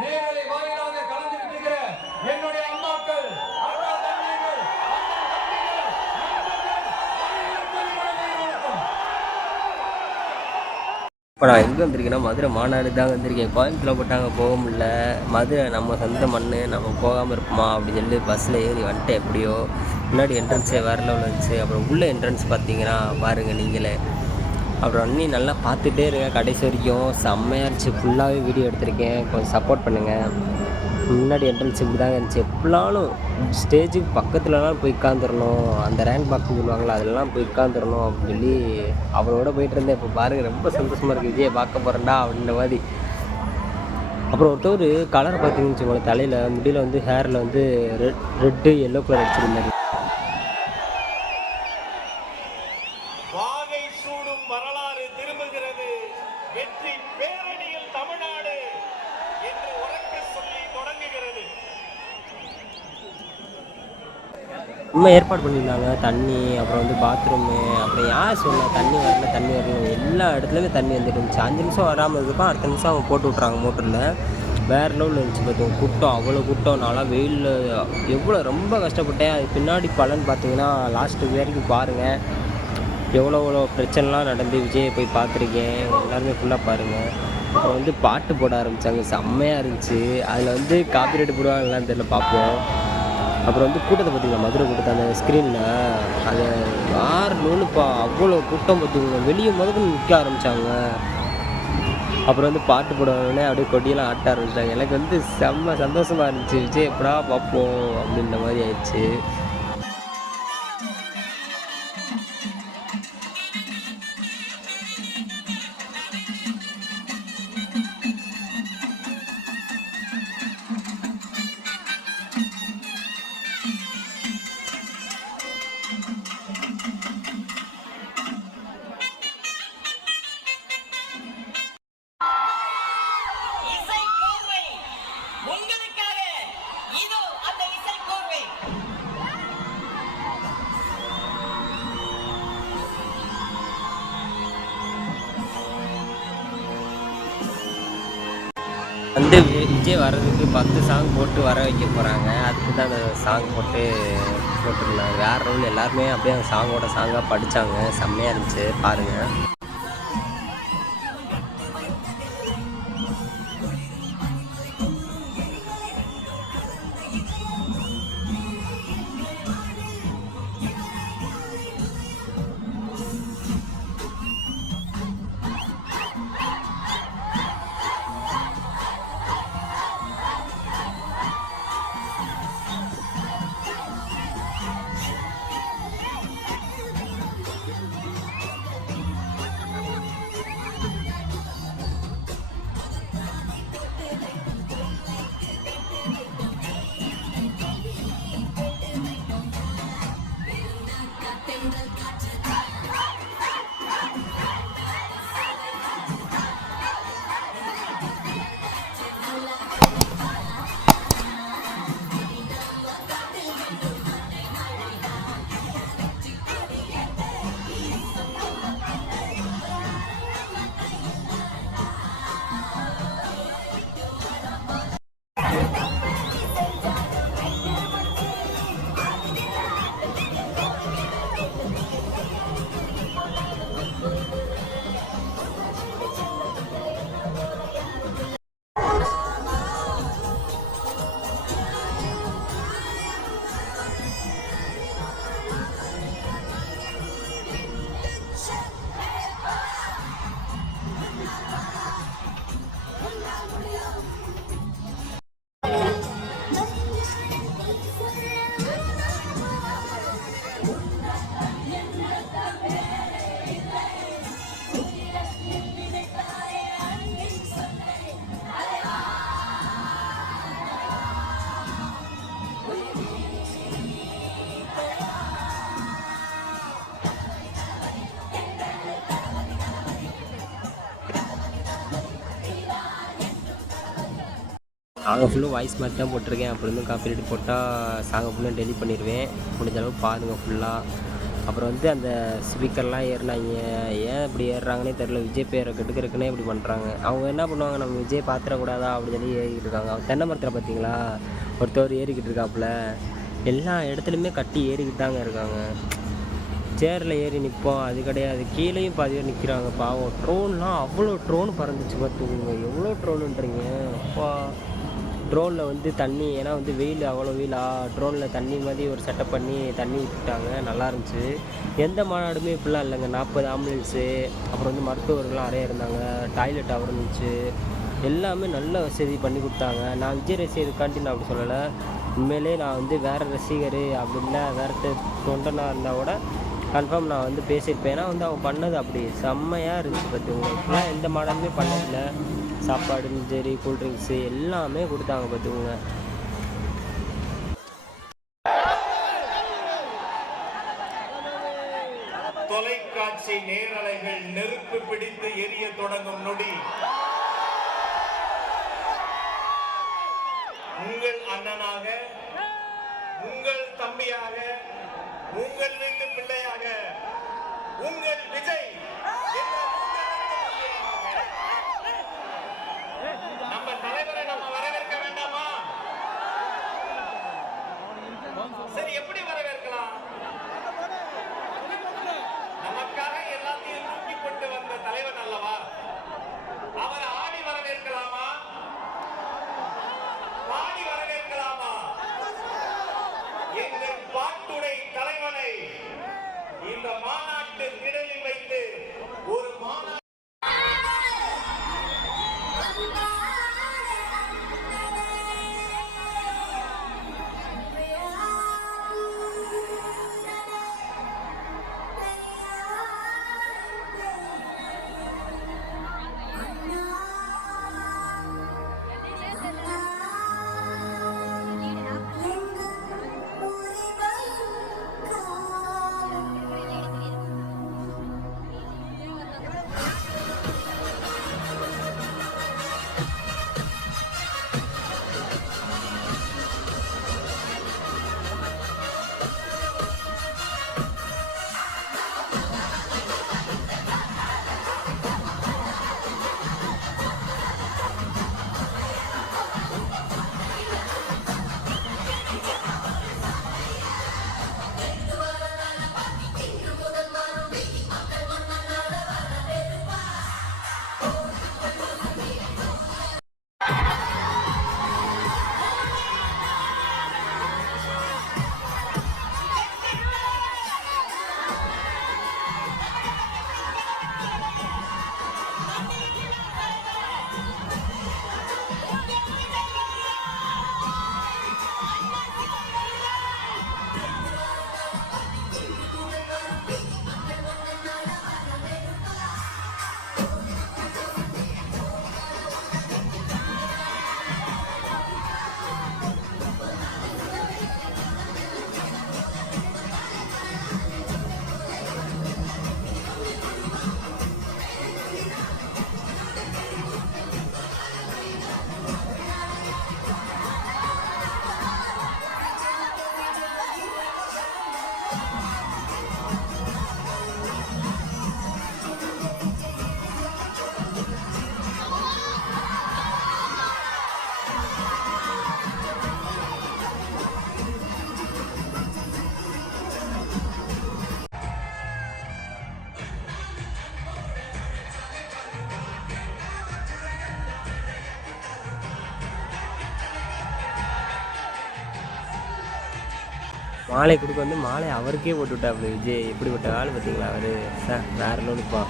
நேரலை வாயிலாக கலந்துகிட்டு என்னுடைய அம்மாக்கள், அக்கா தங்கைகள், இப்போ நான் எங்கே வந்திருக்கேன்னா மதுரை மாநாடு தான் வந்திருக்கேன். கோயம்புத்தூரில் போட்டாங்க போக முடியல. மதுரை நம்ம சொந்த மண், நம்ம போகாமல் இருப்போமா அப்படின்னு சொல்லி பஸ்ஸில் ஏறி வந்துட்டேன். எப்படியோ முன்னாடி என்ட்ரன்ஸே வேறு லெவலில் இருந்துச்சு. அப்புறம் உள்ள என்ட்ரன்ஸ் பார்த்தீங்கன்னா பாருங்கள் நீங்களே. அப்புறம் அண்ணி நல்லா பார்த்துட்டே இருக்கேன் கடைசி வரைக்கும். செம்மையாக இருந்துச்சு. ஃபுல்லாகவே வீடியோ எடுத்திருக்கேன். கொஞ்சம் சப்போர்ட் பண்ணுங்கள். முன்னாடி என்ட்ரன்ஸ் இப்படி தாங்க இருந்துச்சு. எப்படினாலும் ஸ்டேஜுக்கு பக்கத்துலலாம் போய் உட்காந்துடணும். அந்த ரேங்க் பாக்ஸ் சொல்லுவாங்களா அதெல்லாம் போய் உட்காந்துடணும் அப்படின்னு சொல்லி அவளோட போயிட்டு இருந்தேன். இப்போ பாருங்கள் ரொம்ப சந்தோஷமாக இருக்குது. விஜயை பார்க்க போகிறேன்டா அப்படின்ற மாதிரி. அப்புறம் ஒருத்தர் கலர் பார்த்தீங்கன்னு வச்சுக்கோங்க, தலையில் முடியில் வந்து ஹேரில் வந்து ரெட்டு எல்லோ கலர் அடிச்சிருந்தாரு. வரலாறு திரும்புகிறது. வெற்றி பேரணியில் தமிழ்நாடு என்று உறக்க சொல்லி தொடங்குகிறது. இன்னும் ஏற்பாடு பண்ணியிருந்தாங்க தண்ணி, அப்புறம் வந்து பாத்ரூமு. அப்புறம் யார் சொன்னா தண்ணி வரல எல்லா இடத்துலையுமே தண்ணி வந்துட்டு இருந்துச்சு. 5 நிமிஷம் வராமல் இருக்கும், அடுத்த நிமிஷம் அவங்க போட்டு விட்றாங்க மோட்டரில். வேறு லெவலில் இருந்துச்சு. பார்த்தோம் கூட்டம், அவ்வளோ கூட்டம். நான்லாம் வெயிலில் எவ்வளோ ரொம்ப கஷ்டப்பட்டேன். அது பின்னாடி பலன் பார்த்தீங்கன்னா லாஸ்ட்டு வரைக்கும் பாருங்கள். எவ்வளோ பிரச்சனைலாம் நடந்து விஜயை போய் பார்த்துருக்கேன். எல்லாருமே ஃபுல்லாக பாருங்கள். அப்புறம் வந்து பாட்டு போட ஆரம்பித்தாங்க, செம்மையாக இருந்துச்சு. அதில் வந்து காப்பிரைட் போடுவாங்கலாம் தெரியல, பார்ப்போம். அப்புறம் வந்து கூட்டத்தை பார்த்திங்களா, மதுரை கூட்டத்தை அந்த ஸ்க்ரீனில் அதை யார் நூலுப்பா அவ்வளோ கூட்டம் பார்த்திங்களா. வெளியே முதல்ல நிற்க ஆரம்பித்தாங்க. அப்புறம் வந்து பாட்டு போடுவாங்கன்னே அப்படியே கொடியெல்லாம் ஆட்ட ஆரம்பிச்சிட்டாங்க. எனக்கு வந்து செம்ம சந்தோஷமாக இருந்துச்சு. விஜய் எப்படா பார்ப்போம் அப்படின்ற மாதிரி ஆயிடுச்சு. வந்து விஜய் வர்றதுக்கு 10 சாங் போட்டு வர வைக்க போகிறாங்க. அதுக்கு தான் அந்த சாங் போட்டுருந்தாங்க. வேறு ரோல் எல்லாருமே அப்படியே அந்த சாங்காக படித்தாங்க. செம்மையாக இருந்துச்சு பாருங்கள். சாங்கை ஃபுல்லும் வாய்ஸ் மாதிரி தான் போட்டிருக்கேன். அப்புறம் வந்து காப்பிரைட் போட்டால் சாங்கை ஃபுல்லாக டெலிட் பண்ணிடுவேன். முடிஞ்ச அளவுக்கு பாருங்கள் ஃபுல்லாக. அப்புறம் வந்து அந்த ஸ்பீக்கர்லாம் ஏறினாங்க. ஏன் இப்படி ஏறுறாங்கன்னே தெரில. விஜய் பேரை கெடுக்கிறதுக்குன்னே இப்படி பண்ணுறாங்க. அவங்க என்ன பண்ணுவாங்க, நம்ம விஜய் பார்த்துடக்கூடாதா அப்படின்னு சொல்லி ஏறிக்கிட்டு இருக்காங்க. அவங்க தென்னை மரத்தில் பார்த்தீங்களா ஒருத்தவர் ஏறிக்கிட்டு இருக்காப்புல. எல்லா இடத்துலையுமே கட்டி ஏறிக்கிட்டு தாங்க இருக்காங்க. சேரில் ஏறி நிற்போம் அது கிடையாது, கீழேயும் பாதி பேர் நிற்கிறாங்க பாவம். ட்ரோன்லாம் அவ்வளோ ட்ரோன் பறந்துச்சு பார்த்துக்கோங்க. எவ்வளோ ட்ரோனுன்றீங்க அப்பா. ட்ரோனில் வந்து தண்ணி, ஏன்னா வந்து வெயில் அவ்வளோ வெயிலா, ட்ரோனில் தண்ணி மாதிரி ஒரு செட்டப் பண்ணி தண்ணி விட்டுட்டாங்க. நல்லா இருந்துச்சு. எந்த மாநாடுமே இப்படிலாம் இல்லைங்க. 40 ஆம்புலன்ஸு, அப்புறம் வந்து மருத்துவர்கள்லாம் நிறைய இருந்தாங்க. டாய்லெட் அவர் இருந்துச்சு. எல்லாமே நல்ல வசதி பண்ணி கொடுத்தாங்க. நான் விஜய் ரசிகருக்காண்டி நான் அப்படி சொல்லலை. உண்மையிலே நான் வந்து வேறு ரசிகர் அப்படி இல்லை, வேறு தொண்டனாக இருந்தால் கூட கன்ஃபார்ம் நான் வந்து பேசியிருப்பேன். ஏன்னா வந்து அவங்க பண்ணது அப்படி செம்மையாக இருந்துச்சு பார்த்துக்கோங்க. இப்போலாம் எந்த மாடலுமே பண்ணதில்லை. சாப்பாடும் சரி, கூல்ட்ரிங்க்ஸு எல்லாமே கொடுத்தாங்க பார்த்துக்கோங்க. தொலைக்காட்சி நேரலைகள் நெருப்பு பிடித்து எரிய தொடங்கும் நொடி உங்கள் அண்ணனாக, உங்கள் தம்பியாக, உங்கள் வீட்டு பிள்ளையாக, உங்கள் விஜய் என்ற நம்ம தலைவரை நம்ம வரவேற்க வேண்டாமா? சரி, எப்படி வரவேற்கலாம்? நமக்காக எல்லாத்தையும் தூக்கி கொண்டு வந்த தலைவன் அல்லவா, அவரை ஆடி வரவேற்கலாமா? பாடி வரவேற்கலாமா? எங்கள் பாட்டுடை தலைவனை இந்த மாநாட்டு திடலில் வைத்து ஒரு மாநாட்டு மாலை கொடுக்க வந்து மாலை அவருக்கே போட்டு விட்டாப்புல விஜய். எப்படிப்பட்ட ஆள் பார்த்தீங்களா அவர். வேறு லோடுப்பா.